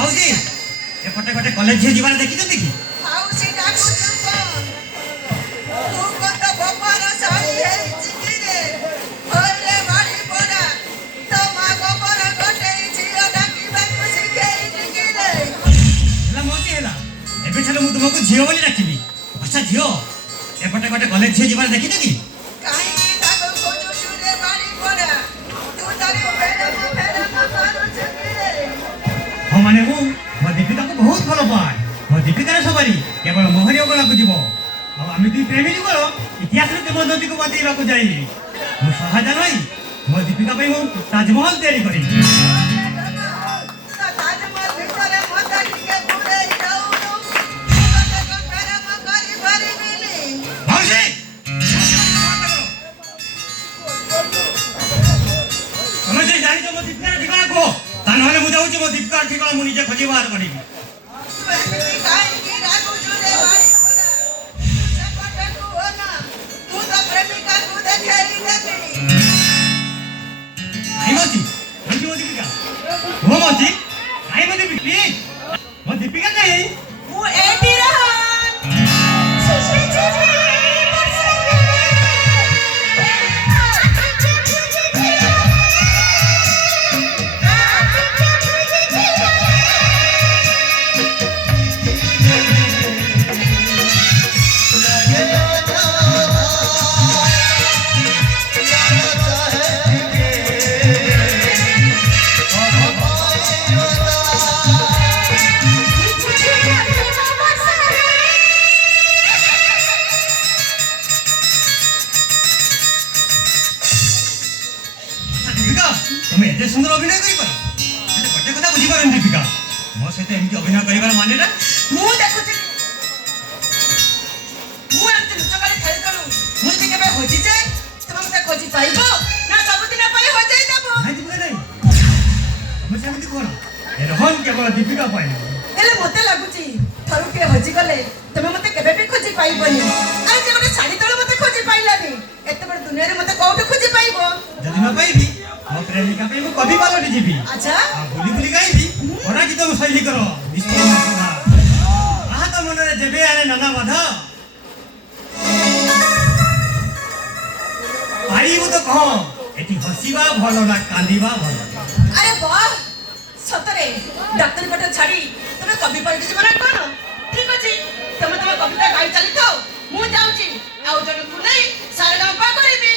ମାଉସୀ ଏପଟେ ଗୋଟେ କଲେଜ ଝିଅ ଯିବାର ଦେଖିଛନ୍ତି କି? ମାଉସୀ ଡାକୁଛୁ କଣ? ତୁ କତ ଗୋବର ଶାଢ଼ୀ ହେଇଛି କି ରେ? ଘରେ ବାଡ଼ି ପଡ଼ା ତୋ ମା ଗୋବର ଗୋଟେଇ ଝିଅ ଡାକିବାକୁ ଶିଖେଇନି କି ରେ? ହେଲା ମାଉସୀ ହେଲା, ଏବେ ଠାରୁ ମୁଁ ତୁମକୁ ଝିଅ ବୋଲି ଡାକିବି। ଆଚ୍ଛା ଝିଅ, ଏପଟେ ଗୋଟେ କଲେଜ ଝିଅ ଯିବାର ଦେଖିଛ କି? କାହିଁକି ତାକୁ ଖୋଜୁଛୁ ରେ ବାଡ଼ି ପଡ଼ା? ତୁ ତାକୁ ଫେରମ କରୁଛୁ କି ରେ? ହଁ ମାନେ ମୁଁ ମୋ ଦୀପିକାକୁ ବହୁତ ଭଲ ପାଏ। ମୋ ଦୀପିକାର ସବାରି କେବଳ ମୋହରି ଅଗଣାକୁ ଯିବ। ଆଉ ଆମେ ଦୁଇ ପ୍ରେମୀ ଯୁଗଳ ଇତିହାସରେ କିମ୍ବଦନ୍ତୀକୁ ବଞ୍ଚେଇବାକୁ ଯାଇନି। ମୁଁ ସହାଜା ନଈ ମୋ ଦୀପିକା ପାଇଁ ମୁଁ ତାଜମହଲ ତିଆରି କରିବି। ତା ତାଜମହଲ ଭିତରେ ମତେ ଟିକେ ପୁରେଇ ଦଉନୁ। ମୁଁ ତତେ ପ୍ରେମ କରିପାରିବିନି। ମାଉସୀ ତମେ ଯେ ଜାଣିଛ ମୋ ଦୀପିକାର ଠିକଣା କୁହ, ତା ନହେଲେ ମୁଁ ଯାଉଛି ମୋ ଦୀପିକାର ଠିକଣା ମୁଁ ନିଜେ ଖୋଜି ବାହାର କରିବି। ତୁ ଏମିତି କାହିଁକି ଡାକୁଛୁ ରେ ବାଡ଼ି ପଡ଼ା? ସେପଟକୁ ଅନା, ମୁଁ ତ ପ୍ରେମିକାକୁ ଦେଖେଇ ଦେବି। ଆଇ ମାଉସୀ ଆଣ୍ଟି ମୋ ଦୀପିକା କୁହ ମାଉସୀ, ଆଇ ମୋ ଦୀପିକା ପ୍ଲିଜ୍, ମୋ ଦୀପିକା କାହିଁ? ମୁଁ ଏଠି ରହ। ଦୀପିକା তুমি এতে সুন্দর অভিনয় করিপার, ହେଲେ ଗୋଟେ କଥା ବୁଝିପାରୁନି ଦୀପିକା, ମୋ ସହିତ ଏମିତି ଅଭିନୟ କରିବାର ମାନେଟା? ମୁଁ ଦେଖୁଛି ମୁଁ ଏମିତି ଲୁଚ କରି ଖେଳି କରୁ। ମୁଁ ଯଦି କେବେ ହଜିଯାଏ ତୁମେ ମତେ ଖୋଜି ପାଇବ ନା ସବୁଦିନ ପାଇଁ ହଜାଇ ଦେବ? ନାଇଁ ଦୀପିକା ନାଇଁ, ତମେ ସେମିତି କଣ, ଏ ରୋହନ କେବଳ ଦୀପିକା ପାଇଁ। ହେଲେ ମତେ ଲାଗୁଛି ଥରୁଟିଏ ହଜିଗଲେ ତମେ ମତେ କେବେ ବି ଖୋଜି ପାଇବନି। ଆରେ ଯେ ଗୋଟେ ଶାଢ଼ୀ ତଳେ ମତେ ଖୋଜି ପାଇଲାନି, ଏତେ ବଡ଼ ଦୁନିଆରେ ମତେ କୋଉଠି ଖୋଜି ପାଇବ? ଯଦି ନ ପାଇବି ମୋ ପ୍ରେମିକା ପାଇଁ ମୁଁ କବି ପାଲଟି ଯିବି। ଆଚ୍ଛା ଆଉ ବୁଲି ବୁଲି ଗାଇବି ପରାଜିତ ଶୈଳୀକର ନିଷ୍ପନ୍ନ ସୁଧା। ଆହା ତ ମନରେ ଯେବେ ଆଣେ ନାନା ବାଧା, ପାଇବୁ ତ କହ ଏଠି ହସିବା ଭଲ ନା କାନ୍ଦିବା ଭଲ? ଆରେ ବାହ, ସତରେ ଡାକ୍ତରୀ ପାଠ ଛାଡ଼ି ତମେ କବି ପାଲଟି ଯିବ ନା କଣ? ଠିକ ଅଛି, ତମେ ତମ କବିତା ଗାଇ ଚାଲିଥାଅ, ମୁଁ ଯାଉଛି ଆଉ ଜଣକୁ ନେଇ ସାରେଗାମପା କରିବି।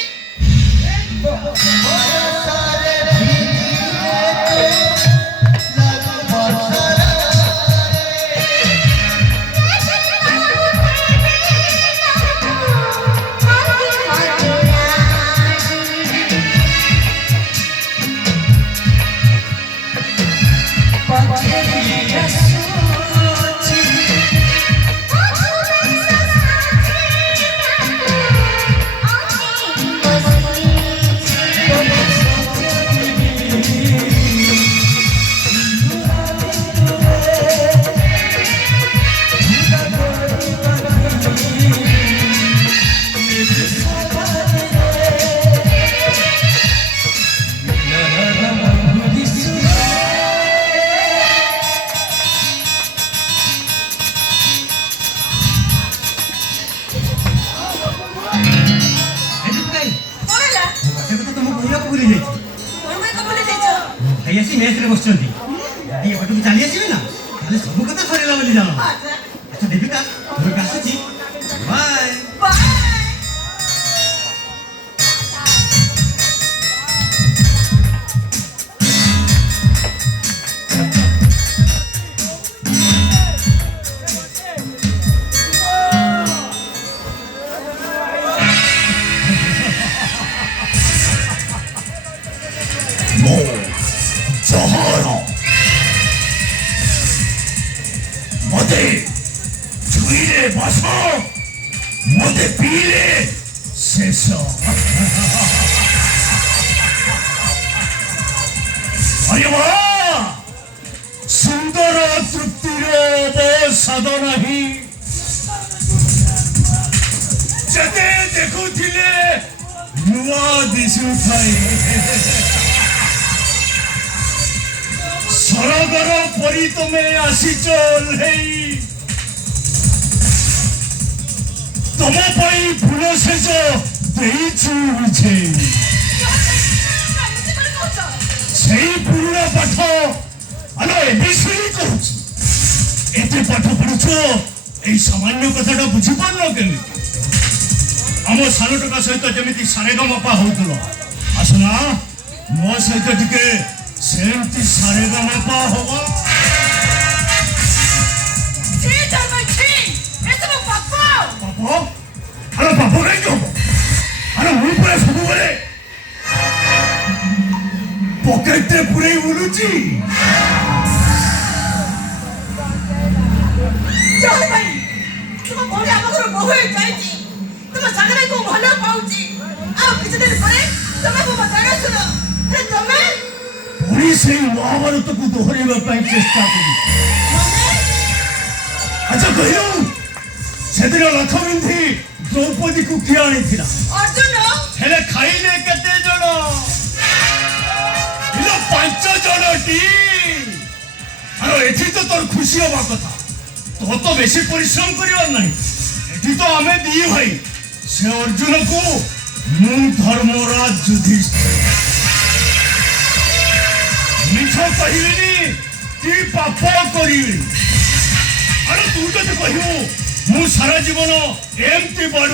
ଭାଇ ଆସି ମେସରେ ବସିଛନ୍ତି, ଯଦି ଏପଟକୁ ଚାଲି ଆସିବେ ନା ତାହେଲେ ସବୁ କଥା ସରିଲା ବୋଲି ଜାଣ। ଆଚ୍ଛା ଦୀପିକା ମୁଁ ଏବେ ଆସୁଛି, ବାଏ। মতে ছুঁইলে বাস, মতে পিলে শেষ। আরে মা, সুন্দর তৃপ্তির অবসাদ নাহি, যেতে দেখুଥିଲେ নূয়া দিশু ঠাই। ସରଗର ପରି ତମେ ଆସିଛ ଓହ୍ଲେଇ ତମ ପାଇଁ ଫୁଲ ସେଜ ଦେଇଛୁ ବୁଝେଇ ସେଇ ପୁରୁଣା ପାଠ ଆଲୋ ଏବିସିଡି କହୁଛି ଏତେ ପାଠ ପଢୁଛ ଏଇ ସାମାନ୍ୟ କଥାଟା ବୁଝିପାରୁନ କେମିତି ଆମ ସାନ ଟୋକା ସହିତ ଯେମିତି ସାରେଗାମାପା ହଉଥିଲ ଆସୁନା ମୋ ସହିତ ଟିକେ ସେମିତି ସାରେଗାମାପା ହବ ପାପ ଆରେ ପାପ କାହିଁକି ହବ ଆରେ ମୁଁ ପୁରା ସବୁବେଳେ ପକେଟରେ ପୁରେଇ ବୁଲୁଛି ଜୟ ଭାଇ ତୁମ ଭଉଣୀ ଆମ ଘରୁ ବୋହୂ ହେଇ ଯାଇଛି ତୁମ ସାନ ଭାଇକୁ ଭଲ ପାଉଛି ଆଉ କିଛି ଦିନ ପରେ ତମେ ମୋ ଜାଗା ଶୁଣ ହେଲେ ତମେ ପୁଣି ସେଇ ମହାଭାରତକୁ ଦୋହରାଇବା ପାଇଁ ଚେଷ୍ଟା କରୁ ଆଚ୍ଛା କହିଲୁ ସେଦିନ ଲକ୍ଷ୍ମୀ ଦ୍ରୌପଦୀକୁ କିଏ ଆଣିଥିଲା ଅର୍ଜୁନ ହେଲେ ଖାଇଲେ କେତେ ଜଣ 5 ଜଣଟି ଆରେ ଏଠି ତ ତୋର ଖୁସି ହବା କଥା ତୋ ତ ବେଶୀ ପରିଶ୍ରମ କରିବାର ନାହିଁ ଏଠି ତ ଆମେ ଦି ଭାଇ ସେ ଅର୍ଜୁନକୁ ମୁଁ ଧର୍ମରାଜ ଯୁଧିଷ୍ଠିର ମିଛ କହିବିନି କି ପାପ କରିବିନି ଆରେ ତୁ ଯଦି କହିବୁ ମୁଁ ସାରା ଜୀବନ ଏମିତି ବଡ଼